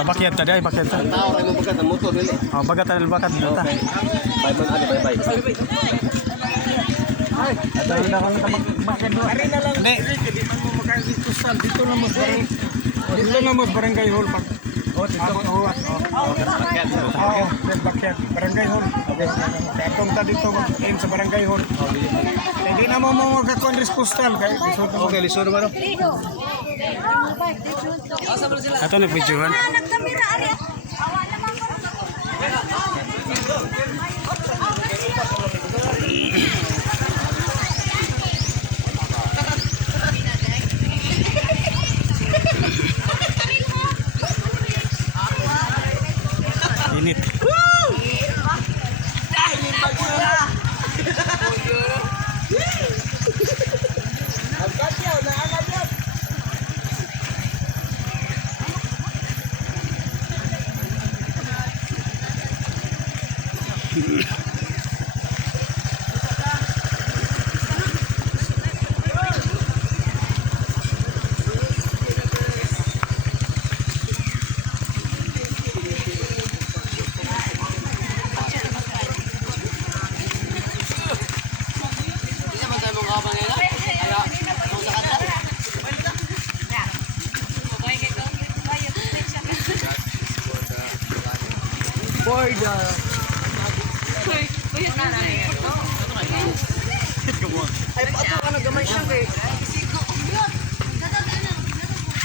Bakyat tadi ay bakyat. Tao kay mo bagat ang motor dili. Bagat tadi bakat data. Bye bye. Ay, ato na kan bakyat. Ari na lang. Hindi man mo magkakistusal. Dito na mas barangay. Dito na mas barangay hall pag. Dito. Bakyat. Barangay hall. Katong ta dito sa barangay hall. Hindi na mo magkakondris postal kay. Okay, lisod ba no? Ato na videohan. Nagkamera ari. Awa naman ko. Init. Ay, pato ka na gamay siya kay.